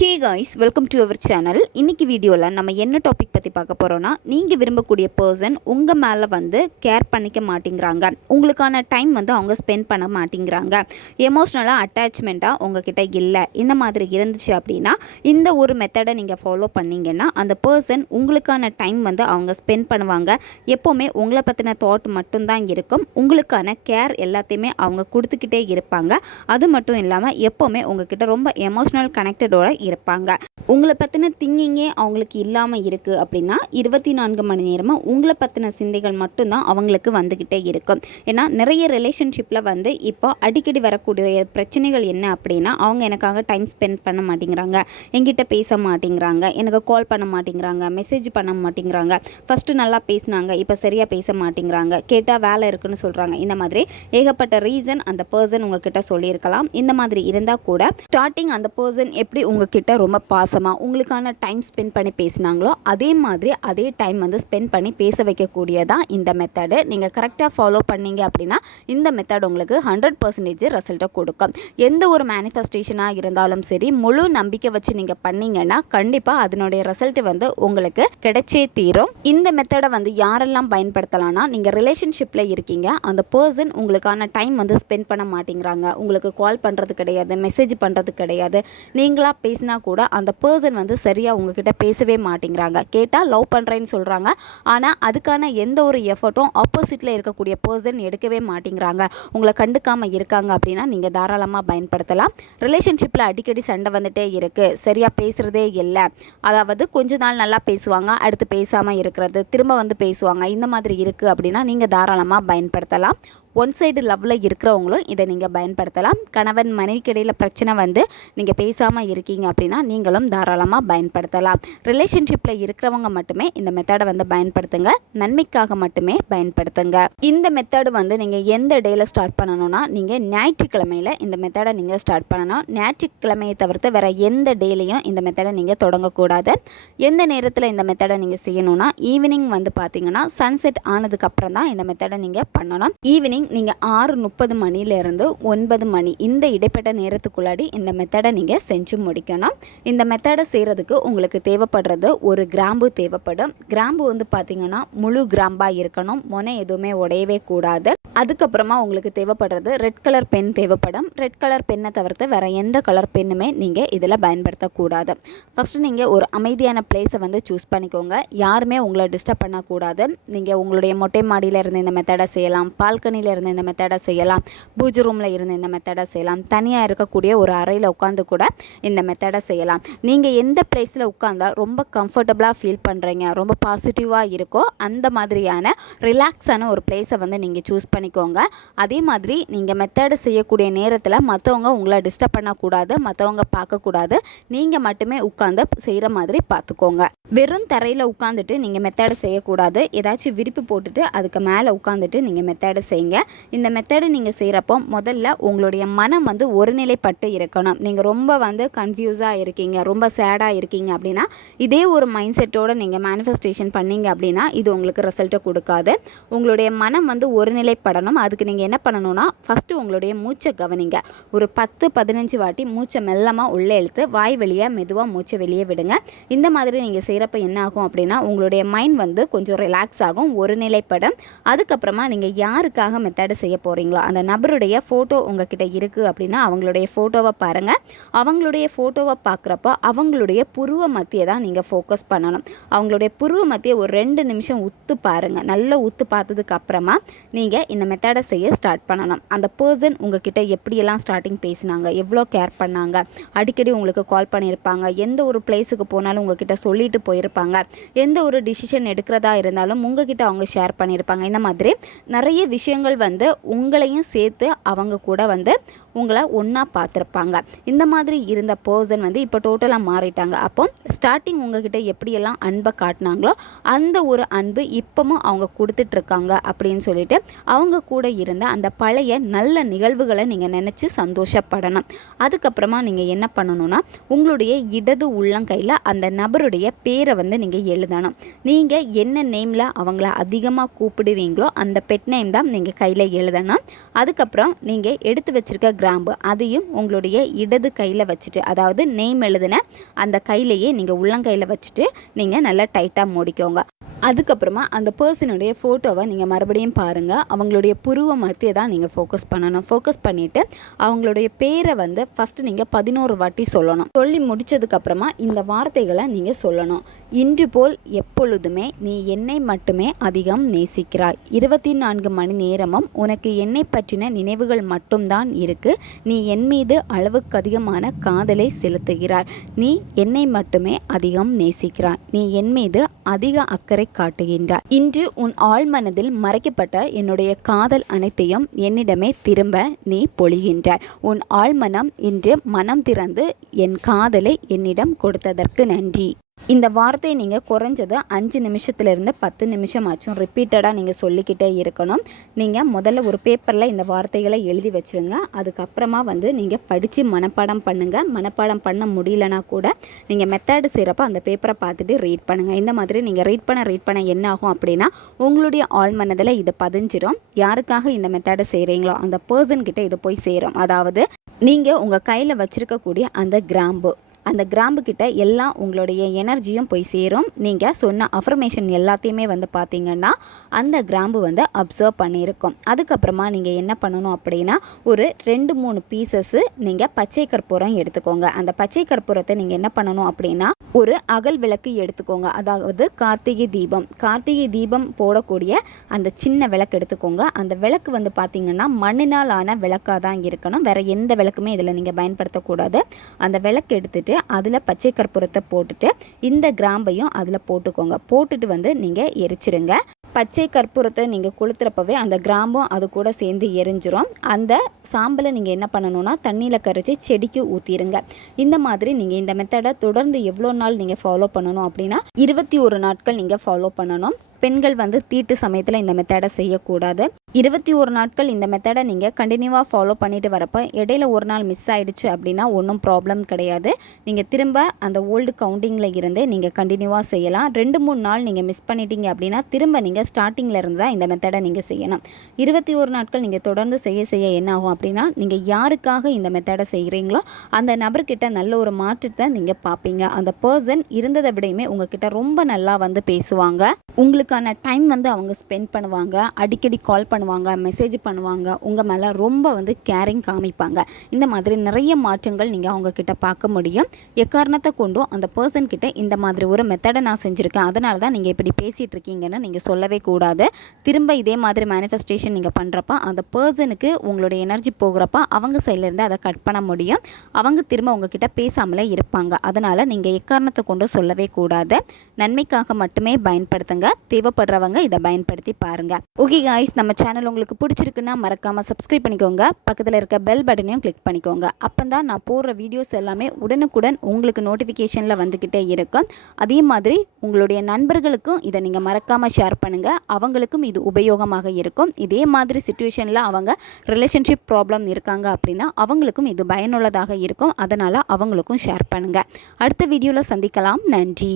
Hey guys welcome to our channel இன்றைக்கி வீடியோவில் நம்ம என்ன டாபிக் பற்றி பார்க்க போகிறோன்னா நீங்கள் விரும்பக்கூடிய பர்சன் உங்கள் மேலே வந்து கேர் பண்ணிக்க மாட்டேங்கிறாங்க. உங்களுக்கான டைம் வந்து அவங்க ஸ்பெண்ட் பண்ண மாட்டேங்கிறாங்க. எமோஷ்னலாக அட்டாச்மெண்ட்டாக உங்ககிட்ட இல்லை. இந்த மாதிரி இருந்துச்சு அப்படின்னா இந்த ஒரு மெத்தடை நீங்கள் ஃபாலோ பண்ணீங்கன்னா அந்த பர்சன் உங்களுக்கான டைம் வந்து அவங்க ஸ்பெண்ட் பண்ணுவாங்க. எப்போவுமே உங்களை பற்றின தாட் மட்டும்தான் இருக்கும். உங்களுக்கான கேர் எல்லாத்தையுமே அவங்க கொடுத்துக்கிட்டே இருப்பாங்க. அது மட்டும் இல்லாமல் எப்போவுமே உங்ககிட்ட ரொம்ப எமோஷ்னல் கனெக்டடோட இருப்பாங்க. உங்களை பற்றின திங்கிங்கே அவங்களுக்கு இல்லாமல் இருக்குது அப்படின்னா இருபத்தி நான்கு மணி நேரமாக உங்களை பற்றின சிந்தைகள் மட்டும்தான் அவங்களுக்கு வந்துக்கிட்டே இருக்கும். ஏன்னா நிறைய ரிலேஷன்ஷிப்பில் வந்து இப்போ அடிக்கடி வரக்கூடிய பிரச்சனைகள் என்ன அப்படின்னா அவங்க எனக்காக டைம் ஸ்பெண்ட் பண்ண மாட்டேங்கிறாங்க. என்கிட்ட பேச மாட்டேங்கிறாங்க. எனக்கு கால் பண்ண மாட்டேங்கிறாங்க. மெசேஜ் பண்ண மாட்டேங்கிறாங்க. ஃபஸ்ட்டு நல்லா பேசினாங்க. இப்போ சரியாக பேச மாட்டேங்கிறாங்க. கேட்டால் வேலை இருக்குன்னு சொல்கிறாங்க இந்த மாதிரி ஏகப்பட்ட ரீசன் அந்த பர்சன் உங்ககிட்ட சொல்லியிருக்கலாம். இந்த மாதிரி இருந்தால் கூட ஸ்டார்டிங் அந்த பர்சன் எப்படி உங்ககிட்ட ரொம்ப பாசமாக உங்களுக்கான டைம் ஸ்பெண்ட் பண்ணி பேசினாங்களோ அதே மாதிரி அதே டைம் வந்து ஸ்பெண்ட் பண்ணி பேச வைக்கக்கூடியதான் இந்த மெத்தடு நீங்கள் கரெக்டாக ஃபாலோ பண்ணீங்க அப்படின்னா இந்த மெத்தட் உங்களுக்கு ஹண்ட்ரட் பர்சன்டேஜ் ரிசல்ட்டை கொடுக்கும். எந்த ஒரு மேனிஃபெஸ்டேஷனாக இருந்தாலும் சரி முழு நம்பிக்கை வச்சு நீங்கள் பண்ணீங்கன்னா கண்டிப்பாக அதனுடைய ரிசல்ட் வந்து உங்களுக்கு கிடைச்சே தீரும். இந்த மெத்தடை வந்து யாரெல்லாம் பயன்படுத்தலாம்னா நீங்கள் ரிலேஷன்ஷிப்பில் இருக்கீங்க அந்த பர்சன் உங்களுக்கான டைம் வந்து ஸ்பெண்ட் பண்ண மாட்டேங்கிறாங்க. உங்களுக்கு கால் பண்ணுறது கிடையாது மெசேஜ் பண்ணுறது கிடையாது. நீங்களா பேசின கூட அந்த பர்சன் வந்து சரியாக உங்ககிட்ட பேசவே மாட்டேங்கிறாங்க. கேட்டால் லவ் பண்ணுறேன்னு சொல்கிறாங்க ஆனால் அதுக்கான எந்த ஒரு எஃபர்ட்டும் ஆப்போசிட்டில் இருக்கக்கூடிய பர்சன் எடுக்கவே மாட்டேங்கிறாங்க. உங்களை கண்டுக்காமல் இருக்காங்க அப்படின்னா நீங்கள் தாராளமாக பயன்படுத்தலாம். ரிலேஷன்ஷிப்பில் அடிக்கடி சண்டை வந்துட்டே இருக்குது சரியாக பேசுகிறதே இல்லை. அதாவது கொஞ்ச நாள் நல்லா பேசுவாங்க அடுத்து பேசாமல் இருக்கிறது திரும்ப வந்து பேசுவாங்க இந்த மாதிரி இருக்குது அப்படின்னா நீங்கள் தாராளமாக பயன்படுத்தலாம். ஒன் சைடு லவ்வில் இருக்கிறவங்களும் இதை நீங்கள் பயன்படுத்தலாம். கணவன் மனைவிக்கு இடையில் பிரச்சனை வந்து நீங்கள் பேசாமல் இருக்கீங்க அப்படின்னா நீங்களும் தாராளமாக பயன்படுத்தலாம். ரிலேஷன்ஷிப்பில் இருக்கிறவங்க மட்டுமே இந்த மெத்தடை வந்து பயன்படுத்துங்க. நன்மைக்காக மட்டுமே பயன்படுத்துங்க. இந்த மெத்தடு வந்து நீங்கள் எந்த டேயில் ஸ்டார்ட் பண்ணணும்னா நீங்கள் ஞாயிற்றுக்கிழமையில் இந்த மெத்தடை நீங்கள் ஸ்டார்ட் பண்ணணும். ஞாயிற்றுக்கிழமையை தவிர்த்து வேறு எந்த டேலையும் இந்த மெத்தடை நீங்கள் தொடங்கக்கூடாது. எந்த நேரத்தில் இந்த மெத்தடை நீங்கள் செய்யணும்னா ஈவினிங் வந்து பார்த்தீங்கன்னா சன்செட் ஆனதுக்கப்புறம் தான் இந்த மெத்தடை நீங்கள் பண்ணணும். ஈவினிங் நீங்கள் ஆறு முப்பது மணிலேருந்து ஒன்பது மணி இந்த இடைப்பட்ட நேரத்துக்குள்ளாடி இந்த மெத்தடை நீங்கள் செஞ்சு முடிக்கணும். இந்த மெத்தடை செய்கிறதுக்கு உங்களுக்கு தேவைப்படுறது ஒரு கிராம்பு தேவைப்படும். கிராம்பு வந்து பார்த்திங்கன்னா முழு கிராம்பாக இருக்கணும். முனை எதுவுமே உடையவே கூடாது. அதுக்கப்புறமா உங்களுக்கு தேவைப்படுறது ரெட் கலர் பென் தேவைப்படும். ரெட் கலர் பென்னை தவிர்த்து வேறு எந்த கலர் பெண்ணுமே நீங்கள் இதில் பயன்படுத்தக்கூடாது. ஃபஸ்ட்டு நீங்கள் ஒரு அமைதியான பிளேஸை வந்து சூஸ் பண்ணிக்கோங்க. யாருமே உங்களை டிஸ்டர்ப் பண்ணக்கூடாது. நீங்கள் உங்களுடைய மொட்டை மாடியில் இருந்து இந்த மெத்தடை செய்யலாம். பால்கனியில் இருந்து இந்த மெத்தடை செய்யலாம். பூஜை ரூமில் இருந்து இந்த மெத்தடை செய்யலாம். தனியாக இருக்கக்கூடிய ஒரு அறையில் உட்காந்து கூட இந்த மெத்தடை செய்யலாம். நீங்கள் எந்த பிளேஸில் உட்காந்தா ரொம்ப கம்ஃபர்டபுளாக ஃபீல் பண்ணுறீங்க ரொம்ப பாசிட்டிவாக இருக்கோ அந்த மாதிரியான ரிலாக்ஸான ஒரு பிளேஸை வந்து நீங்கள் சூஸ் பண்ணிக்கோங்க. அதே மாதிரி நீங்கள் மெத்தடு செய்யக்கூடிய நேரத்தில் மற்றவங்க உங்களை டிஸ்டர்ப் பண்ணக்கூடாது மற்றவங்க பார்க்கக்கூடாது. நீங்கள் மட்டுமே உட்காந்து செய்கிற மாதிரி பார்த்துக்கோங்க. வெறும் தரையில் உட்காந்துட்டு நீங்கள் மெத்தடை செய்யக்கூடாது. ஏதாச்சும் விரிப்பு போட்டுட்டு அதுக்கு மேலே உட்காந்துட்டு நீங்கள் மெத்தடை செய்யுங்க. இந்த மெத்தடை நீங்கள் செய்கிறப்போ முதல்ல உங்களுடைய மனம் வந்து ஒருநிலைப்பட்டு இருக்கணும். நீங்கள் ரொம்ப வந்து கன்ஃபியூஸாக இருக்கீங்க ரொம்ப சேடாக இருக்கீங்க அப்படின்னா இதே ஒரு மைண்ட் செட்டோடு நீங்கள் மேனிஃபெஸ்டேஷன் பண்ணீங்க அப்படின்னா இது உங்களுக்கு ரிசல்ட்டை கொடுக்காது. உங்களுடைய மனம் வந்து ஒருநிலைப்படணும். அதுக்கு நீங்கள் என்ன பண்ணணும்னா ஃபஸ்ட்டு உங்களுடைய மூச்சை கவனிங்க. ஒரு பத்து பதினஞ்சு வாட்டி மூச்சை மெல்லமாக உள்ளே இழுத்து வாய் வெளியே மெதுவாக மூச்சை வெளியே விடுங்க. இந்த மாதிரி நீங்கள் செய்கிறப்ப என்ன ஆகும் அப்படின்னா உங்களுடைய மைண்ட் வந்து கொஞ்சம் ரிலாக்ஸ் ஆகும் ஒரு நிலைப்படம் அதுக்கப்புறமா நீங்கள் யாருக்காக மெத்தடு செய்ய போகிறீங்களோ அந்த நபருடைய ஃபோட்டோ உங்ககிட்ட இருக்குது அப்படின்னா அவங்களுடைய ஃபோட்டோவை பாருங்கள் அவங்களுடைய ஃபோட்டோவை பார்க்குறப்போ அவங்களுடைய புருவ மத்தியை தான் நீங்கள் ஃபோக்கஸ் பண்ணணும். அவங்களுடைய புருவ மத்தியை ஒரு ரெண்டு நிமிஷம் உத்து பாருங்கள் நல்லா உத்து பார்த்ததுக்கு அப்புறமா நீங்கள் இந்த மெத்தடை செய்ய ஸ்டார்ட் பண்ணணும். அந்த பர்சன் உங்ககிட்ட எப்படியெல்லாம் ஸ்டார்டிங் பேசினாங்க எவ்வளோ கேர் பண்ணாங்க அடிக்கடி உங்களுக்கு கால் பண்ணியிருப்பாங்க எந்த ஒரு பிளேஸுக்கு போனாலும் உங்ககிட்ட சொல்லிட்டு போயிருப்பாங்க. எந்த ஒரு டிசிஷன் எடுக்கிறதா இருந்தாலும் உங்ககிட்ட அவங்க ஷேர் பண்ணியிருப்பாங்க. இந்த மாதிரி நிறைய விஷயங்கள் வந்து உங்களையும் சேர்த்து அவங்க கூட வந்து உங்களை ஒன்றா பார்த்துருப்பாங்க. இந்த மாதிரி இருந்த பர்சன் வந்து இப்போ டோட்டலாக மாறிட்டாங்க. அப்போ ஸ்டார்டிங் உங்ககிட்ட எப்படியெல்லாம் அன்பை காட்டினாங்களோ அந்த ஒரு அன்பு இப்போவும் அவங்க கொடுத்துட்ருக்காங்க அப்படின்னு சொல்லிட்டு அவங்க கூட இருந்த அந்த பழைய நல்ல நிகழ்வுகளை நீங்கள் நினச்சி சந்தோஷப்படணும். அதுக்கப்புறமா நீங்கள் என்ன பண்ணணும்னா உங்களுடைய இடது உள்ளங்கையில் அந்த நபருடைய பேர் பேரை வந்து நீங்கள் எழுதணும். நீங்கள் என்ன நேமில் அவங்கள அதிகமாக கூப்பிடுவீங்களோ அந்த பெட் நேம் தான் நீங்கள் கையில் எழுதணும். அதுக்கப்புறம் நீங்கள் எடுத்து வச்சிருக்க கிராம்பு அதையும் உங்களுடைய இடது கையில் வச்சுட்டு அதாவது நேம் எழுதின அந்த கையிலையே நீங்கள் உள்ளங்கையில் வச்சுட்டு நீங்கள் நல்லா டைட்டாக மூடிக்கோங்க. அதுக்கப்புறமா அந்த பர்சனுடைய ஃபோட்டோவை நீங்கள் மறுபடியும் பாருங்கள் அவங்களுடைய புருவ மத்திய தான் நீங்கள் ஃபோக்கஸ் பண்ணணும். ஃபோக்கஸ் பண்ணிவிட்டு அவங்களுடைய பேரை வந்து ஃபஸ்ட்டு நீங்கள் பதினோரு வாட்டி சொல்லணும். சொல்லி முடித்ததுக்கப்புறமா இந்த வார்த்தைகளை நீங்கள் சொல்லணும். இன்று போல் எப்பொழுதுமே நீ என்னை மட்டுமே அதிகம் நேசிக்கிறாய். இருபத்தி நான்கு மணி நேரமும் உனக்கு என்னை பற்றின நினைவுகள் மட்டும்தான் இருக்குது நீ என் மீது அளவுக்கு அதிகமான காதலை செலுத்துகிறாய். நீ என்னை மட்டுமே அதிகம் நேசிக்கிறாய். நீ என் மீது அதிக அக்கறை காட்டுகின்றாய் இன்று உன் ஆழ்மனதில் மறைக்கப்பட்ட என்னுடைய காதல் அனைத்தையும் என்னிடமே திரும்ப நீ பொழிகின்றாய். உன் ஆழ்மனம் இன்று மனம் திறந்து என் காதலை என்னிடம் கொடுத்ததற்கு நன்றி. இந்த வார்த்தையை நீங்கள் குறைஞ்சது அஞ்சு நிமிஷத்துலேருந்து பத்து நிமிஷம் ஆச்சும் ரிப்பீட்டடாக நீங்கள் சொல்லிக்கிட்டே இருக்கணும். நீங்கள் முதல்ல ஒரு பேப்பரில் இந்த வார்த்தைகளை எழுதி வச்சுருங்க. அதுக்கப்புறமா வந்து நீங்கள் படித்து மனப்பாடம் பண்ணுங்கள் மனப்பாடம் பண்ண முடியலனா கூட நீங்கள் மெத்தடு செய்கிறப்ப அந்த பேப்பரை பார்த்துட்டு ரீட் பண்ணுங்கள் இந்த மாதிரி நீங்கள் ரீட் பண்ண ரீட் பண்ண என்ன ஆகும் அப்படின்னா உங்களுடைய ஆழ்மனதில் இது பதிஞ்சிடும் யாருக்காக இந்த மெத்தடை செய்கிறீங்களோ அந்த பர்சன்கிட்ட இது போய் சேரும். அதாவது நீங்கள் உங்கள் கையில் வச்சுருக்கக்கூடிய அந்த கிராம்பு. அந்த கிராம்புக்கிட்ட எல்லாம் உங்களுடைய எனர்ஜியும் போய் சேரும். நீங்கள் சொன்ன அஃபர்மேஷன் எல்லாத்தையுமே வந்து பார்த்தீங்கன்னா அந்த கிராம்பு வந்து அப்சர்வ் பண்ணியிருக்கும். அதுக்கப்புறமா நீங்கள் என்ன பண்ணணும் அப்படின்னா ஒரு ரெண்டு மூணு பீசஸ்ஸு நீங்கள் பச்சை கற்பூரம் எடுத்துக்கோங்க. அந்த பச்சை கற்பூரத்தை நீங்கள் என்ன பண்ணணும் அப்படின்னா ஒரு அகல் விளக்கு எடுத்துக்கோங்க. அதாவது கார்த்திகை தீபம். கார்த்திகை தீபம் போடக்கூடிய அந்த சின்ன விளக்கு எடுத்துக்கோங்க. அந்த விளக்கு வந்து பார்த்தீங்கன்னா மண்ணினால் ஆன விளக்காக தான் இருக்கணும். வேறு எந்த விளக்குமே இதில் நீங்கள் பயன்படுத்தக்கூடாது. அந்த விளக்கு எடுத்துகிட்டு அதில் பச்சை கற்பூரத்தை போட்டுட்டு இந்த கிராம்பையும் அதில் போட்டுக்கோங்க. போட்டுட்டு வந்து நீங்கள் எரிச்சிருங்க. பச்சை கற்பூரத்தை நீங்கள் கொளுத்துறப்பவே அந்த கிராம்பும் அது கூட சேர்ந்து எரிஞ்சிரும். அந்த சாம்பலை நீங்கள் என்ன பண்ணணும்னா தண்ணியில் கரைச்சி செடிக்கு ஊற்றிடுங்க இந்த மாதிரி நீங்கள் இந்த மெத்தடை தொடர்ந்து எவ்வளோ நாள் நீங்கள் ஃபாலோ பண்ணணும் அப்படின்னா இருபத்தி ஒரு நாட்கள் நீங்கள் ஃபாலோ பண்ணணும். பெண்கள் வந்து தீட்டு சமயத்தில் இந்த மெத்தடை செய்யக்கூடாது. இருபத்தி ஒரு நாட்கள் இந்த மெத்தடை நீங்கள் கண்டினியூவாக ஃபாலோ பண்ணிட்டு வரப்போ இடையில ஒரு நாள் மிஸ் ஆகிடுச்சு அப்படின்னா ஒன்றும் ப்ராப்ளம் கிடையாது. நீங்கள் திரும்ப அந்த ஓல்டு கவுண்டிங்கில் இருந்தே நீங்கள் கண்டினியூவாக செய்யலாம். ரெண்டு மூணு நாள் நீங்கள் மிஸ் பண்ணிட்டீங்க அப்படின்னா திரும்ப நீங்கள் ஸ்டார்டிங்கில் இருந்து தான் இந்த மெத்தடை நீங்கள் செய்யணும். இருபத்தி ஒரு நாட்கள் நீங்கள் தொடர்ந்து செய்ய செய்ய என்ன ஆகும் அப்படின்னா நீங்கள் யாருக்காக இந்த மெத்தடை செய்கிறீங்களோ அந்த நபர்கிட்ட நல்ல ஒரு மாற்றத்தை நீங்கள் பார்ப்பீங்க. அந்த பர்சன் இருந்ததை விடையுமே உங்ககிட்ட ரொம்ப நல்லா வந்து பேசுவாங்க. உங்களுக்கு உங்களுக்கான டைம் வந்து அவங்க ஸ்பெண்ட் பண்ணுவாங்க. அடிக்கடி கால் பண்ணுவாங்க மெசேஜ் பண்ணுவாங்க. உங்கள் மேலே ரொம்ப வந்து கேரிங் காமிப்பாங்க. இந்த மாதிரி நிறைய மாற்றங்கள் நீங்கள் அவங்கக்கிட்ட பார்க்க முடியும். எக்காரணத்தை கொண்டும் அந்த பர்சன் கிட்ட இந்த மாதிரி ஒரு மெத்தடை நான் செஞ்சுருக்கேன். அதனால தான் நீங்கள் இப்படி பேசிகிட்டு இருக்கீங்கன்னு நீங்கள் சொல்லவே கூடாது. திரும்ப இதே மாதிரி மேனிஃபெஸ்டேஷன் நீங்கள் பண்ணுறப்ப அந்த பர்சனுக்கு உங்களுடைய எனர்ஜி போகிறப்ப அவங்க சைட்லேருந்து அதை கட் பண்ண முடியும். அவங்க திரும்ப உங்ககிட்ட பேசாமலே இருப்பாங்க. அதனால் நீங்கள் எக்காரணத்தை கொண்டு சொல்லவே கூடாது. நன்மைக்காக மட்டுமே பயன்படுத்துங்க. தேவைப்படுறவங்க இதை பயன்படுத்தி பாருங்கள் ஓகே காய்ஸ் நம்ம சேனல் உங்களுக்கு பிடிச்சிருக்குன்னா மறக்காமல் சப்ஸ்கிரைப் பண்ணிக்கோங்க. பக்கத்தில் இருக்க பெல் பட்டனையும் கிளிக் பண்ணிக்கோங்க. அப்போ தான் நான் போடுற வீடியோஸ் எல்லாமே உடனுக்குடன் உங்களுக்கு நோட்டிஃபிகேஷனில் வந்துக்கிட்டே இருக்கும். அதே மாதிரி உங்களுடைய நண்பர்களுக்கும் இதை நீங்கள் மறக்காமல் ஷேர் பண்ணுங்கள் அவங்களுக்கும் இது உபயோகமாக இருக்கும். இதே மாதிரி சுச்சுவேஷனில் அவங்க ரிலேஷன்ஷிப் ப்ராப்ளம் இருக்காங்க அப்படின்னா அவங்களுக்கும் இது பயனுள்ளதாக இருக்கும். அதனால் அவங்களுக்கும் ஷேர் பண்ணுங்கள் அடுத்த வீடியோவில் சந்திக்கலாம். நன்றி.